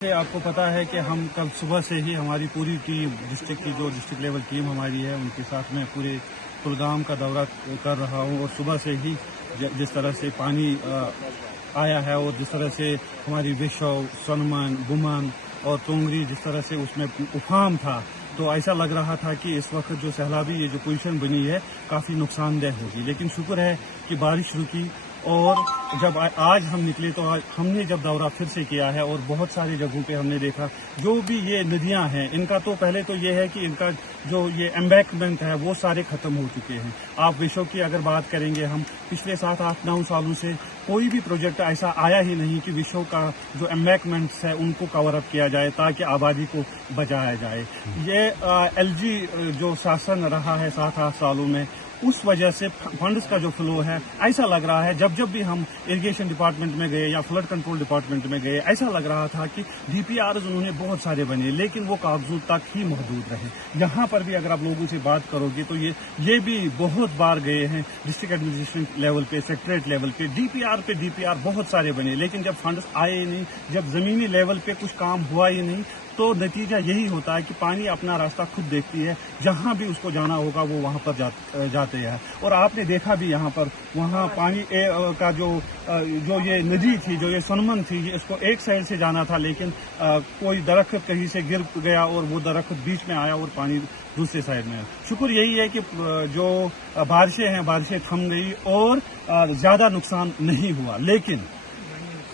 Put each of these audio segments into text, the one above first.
आपको पता है कि हम कल सुबह से ही हमारी पूरी टीम डिस्ट्रिक्ट की जो डिस्ट्रिक्ट लेवल टीम हमारी है उनके साथ में पूरे कुलगाम का दौरा कर रहा हूं और सुबह से ही जिस तरह से पानी आया है और जिस तरह से हमारी विशव, सोनमन, बुमन और तोंगरी जिस तरह से उसमें उफान था, तो ऐसा लग रहा था कि इस वक्त जो सैलाबी ये जो पोजीशन बनी है काफ़ी नुकसानदेह होगी। लेकिन शुक्र है कि बारिश रुकी और जब आज हम निकले तो आज हमने जब दौरा फिर से किया है और बहुत सारी जगहों पे हमने देखा जो भी ये नदियां हैं इनका तो पहले तो ये है कि इनका जो ये एम्बैंकमेंट है वो सारे खत्म हो चुके हैं। आप विश्व की अगर बात करेंगे हम पिछले 7-8-9 सालों से कोई भी प्रोजेक्ट ऐसा आया ही नहीं कि विश्व का जो एम्बैंकमेंट्स है उनको कवर अप किया जाए ताकि आबादी को बचाया जाए। ये एलजी जो शासन रहा है 7-8 सालों में उस वजह से फंड्स का जो फ्लो है ऐसा लग रहा है जब भी हम इरिगेशन डिपार्टमेंट में गए या फ्लड कंट्रोल डिपार्टमेंट में गए ऐसा लग रहा था कि डीपीआरस उन्होंने बहुत सारे बने लेकिन वो कागजों तक ही महदूद रहे। यहाँ पर भी अगर आप लोगों से बात करोगे तो ये भी बहुत बार गए हैं डिस्ट्रिक्ट एडमिनिस्ट्रेशन लेवल पे, सेक्रेटरीट लेवल पे डीपीआर बहुत सारे बने, लेकिन जब फंड्स आए ही नहीं, जब जमीनी लेवल पे कुछ काम हुआ ही नहीं तो नतीजा यही होता है कि पानी अपना रास्ता खुद देखती है, जहां भी उसको जाना होगा वो वहां पर जाते हैं। और आपने देखा भी यहाँ पर वहां पानी का जो ये नदी थी, जो ये सोनमन थी, इसको एक साइड से जाना था लेकिन कोई दरख्त कहीं से गिर गया और वो दरख्त बीच में आया और पानी दूसरे साइड में। शुक्र यही है कि जो बारिशें थम गई और ज्यादा नुकसान नहीं हुआ, लेकिन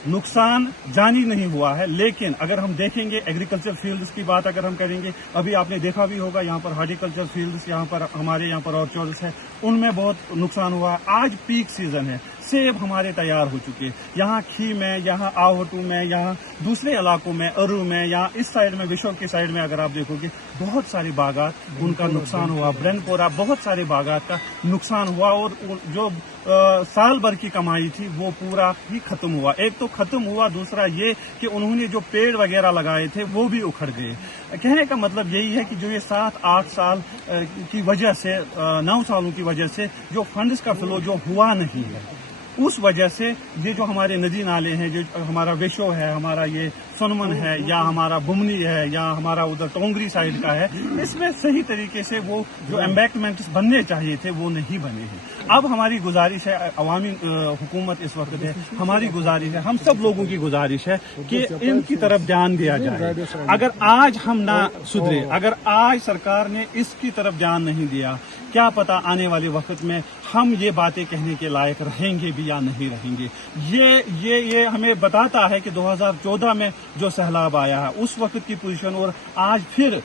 नुकसान जानी नहीं हुआ है। लेकिन अगर हम देखेंगे एग्रीकल्चर फील्ड्स की बात अगर हम करेंगे, अभी आपने देखा भी होगा यहाँ पर हार्टिकल्चर फील्ड्स यहाँ पर हमारे यहाँ पर ऑर्चर्ड्स है, उनमें बहुत नुकसान हुआ है। आज पीक सीजन है, सेब हमारे तैयार हो चुके हैं यहाँ खी में, यहाँ आवटू में, यहाँ दूसरे इलाकों में अरू में, यहाँ इस साइड में विश्व की साइड में अगर आप देखोगे बहुत सारे बागात उनका नुकसान हुआ, ब्रेनपोरा बहुत सारे बागात का नुकसान हुआ और जो साल भर की कमाई थी वो पूरा ही खत्म हुआ। एक तो खत्म हुआ, दूसरा ये कि उन्होंने जो पेड़ वगैरह लगाए थे वो भी उखड़ गए। कहने का मतलब यही है कि जो ये 7-8 साल की वजह से 9 सालों की वजह से जो फंड्स का फ्लो जो हुआ नहीं है उस वजह से ये जो हमारे नदी नाले हैं, जो हमारा विशो है, हमारा ये सोनमन है या हमारा बुमनी है या हमारा उधर टोंगरी साइड का है, इसमें सही तरीके से वो जो एम्बैंकमेंट्स बनने चाहिए थे वो नहीं बने हैं। अब हमारी गुजारिश है, अवामी हुकूमत इस वक्त है, हमारी गुजारिश है, हम सब लोगों की गुजारिश है कि इनकी तरफ ध्यान दिया जाए। अगर आज हम ना सुधरे, अगर आज सरकार ने इसकी तरफ ध्यान नहीं दिया, क्या पता आने वाले वक्त में हम ये बातें कहने के लायक रहेंगे भी या नहीं रहेंगे। ये हमें बताता है कि 2014 में जो सैलाब आया है उस वक्त की पोजीशन और आज फिर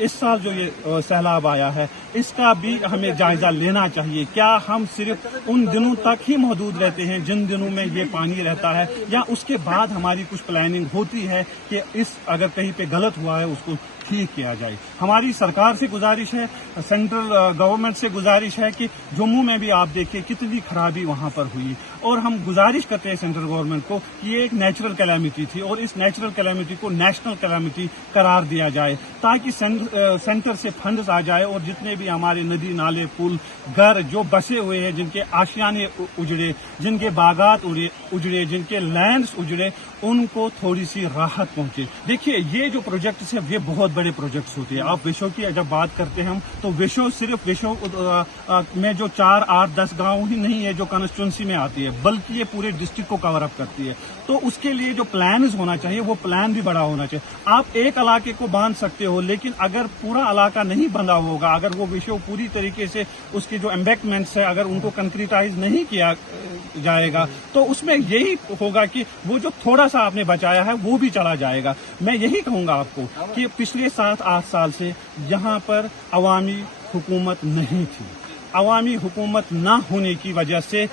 इस साल जो ये सैलाब आया है इसका भी हमें जायजा लेना चाहिए। क्या हम सिर्फ उन दिनों तक ही महदूद रहते हैं जिन दिनों में ये पानी रहता है, या उसके बाद हमारी कुछ प्लानिंग होती है कि इस अगर कहीं पे गलत हुआ है उसको ठीक किया जाए। हमारी सरकार से गुजारिश है, सेंट्रल गवर्नमेंट से गुजारिश है कि जम्मू में भी आप देखिए कितनी खराबी वहां पर हुई, और हम गुजारिश करते हैं सेंट्रल गवर्नमेंट को कि ये एक नेचुरल कैलामिटी थी और इस नेचुरल कैलामिटी को नेशनल कैलामिटी करार दिया जाए ताकि सेंटर से फंड्स आ जाए और जितने भी हमारे नदी नाले पुल घर जो बसे हुए हैं, जिनके आशियाने उजड़े, जिनके बागात उजड़े, जिनके लैंड्स उजड़े, उनको थोड़ी सी राहत पहुंचे। देखिए ये जो प्रोजेक्ट्स है ये बहुत बड़े प्रोजेक्ट्स होते हैं। आप विश्व की जब बात करते हैं हम तो विश्व सिर्फ विश्व में जो 4-8-10 गांव ही नहीं है जो कंस्टिट्यूंसी में आती है, बल्कि ये पूरे डिस्ट्रिक्ट को कवर अप करती है। तो उसके लिए जो प्लान होना चाहिए वो प्लान भी बड़ा होना चाहिए। आप एक इलाके को बांध सकते हो लेकिन अगर पूरा इलाका नहीं बंधा होगा, अगर वो विश्व पूरी तरीके से उसके जो एम्बैंकमेंट्स है अगर उनको कंक्रीटाइज नहीं किया जाएगा तो उसमें यही होगा कि वो जो थोड़ा सा आपने बचाया है वो भी चला जाएगा। मैं यही कहूंगा आपको कि पिछले 7-8 साल से यहाँ पर अवामी हुकूमत नहीं थी। अवामी हुकूमत ना होने की वजह से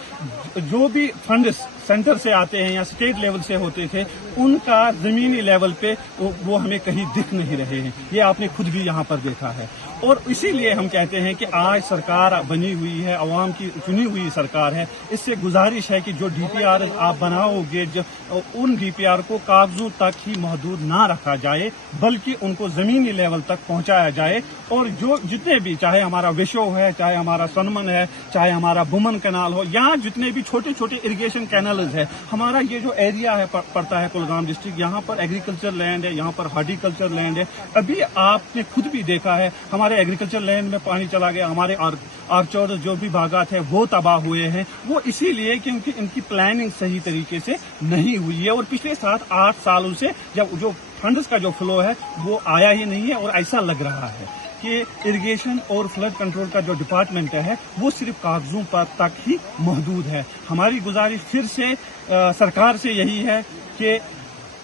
जो भी फंड्स सेंटर से आते हैं या स्टेट लेवल से होते थे उनका जमीनी लेवल पे वो हमें कहीं दिख नहीं रहे हैं। ये आपने खुद भी यहाँ पर देखा है। اور اسی لیے ہم کہتے ہیں کہ آج سرکار بنی ہوئی ہے، عوام کی چنی ہوئی سرکار ہے، اس سے گزارش ہے کہ جو ڈی پی آر آپ بناؤ گے ان ڈی پی آر کو کاغذوں تک ہی محدود نہ رکھا جائے بلکہ ان کو زمینی لیول تک پہنچایا جائے، اور جو جتنے بھی چاہے ہمارا وشو ہے، چاہے ہمارا سنمن ہے، چاہے ہمارا بومن کینال ہو، یا جتنے بھی چھوٹے چھوٹے اریگیشن کینالز ہے، ہمارا یہ جو ایریا ہے پڑتا ہے کلگام ڈسٹرکٹ، یہاں پر ایگریکلچر لینڈ ہے، یہاں پر ہارٹیکلچر لینڈ ہے۔ ابھی آپ نے خود بھی دیکھا ہے ہمارے ایگریکلچر لینڈ میں پانی چلا گیا، ہمارے آرچرڈ جو بھی باغات ہیں وہ تباہ ہوئے ہیں، وہ اسی لیے کیونکہ ان کی پلاننگ صحیح طریقے سے نہیں ہوئی ہے، اور پچھلے 7-8 سالوں سے جب جو فنڈز کا جو فلو ہے وہ آیا ہی نہیں ہے، اور ایسا لگ رہا ہے کہ اریگیشن اور فلڈ کنٹرول کا جو ڈپارٹمنٹ ہے وہ صرف کاغذوں پر تک ہی محدود ہے۔ ہماری گزارش پھر سے سرکار سے یہی ہے کہ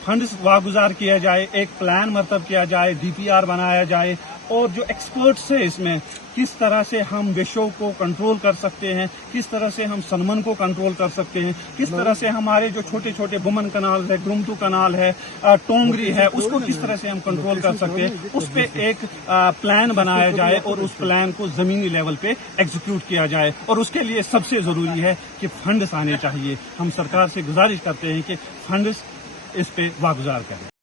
فنڈز واگزار کیا جائے، ایک پلان مرتب کیا جائے، ڈی پی آر بنایا جائے، اور جو ایکسپرٹس ہیں اس میں کس طرح سے ہم وشو کو کنٹرول کر سکتے ہیں، کس طرح سے ہم سنمن کو کنٹرول کر سکتے ہیں، کس طرح سے ہمارے جو چھوٹے چھوٹے بومن کنال ہے، گرومتو کنال ہے، ٹونگری ہے، اس کو کس طرح سے ہم کنٹرول کر سکتے ہیں، اس پہ ایک پلان بنایا جائے اور اس پلان کو زمینی لیول پہ ایگزیکیوٹ کیا جائے، اور اس کے لیے سب سے ضروری ہے کہ فنڈز آنے چاہیے۔ ہم سرکار سے گزارش کرتے ہیں کہ فنڈز اس پہ واگزار کریں۔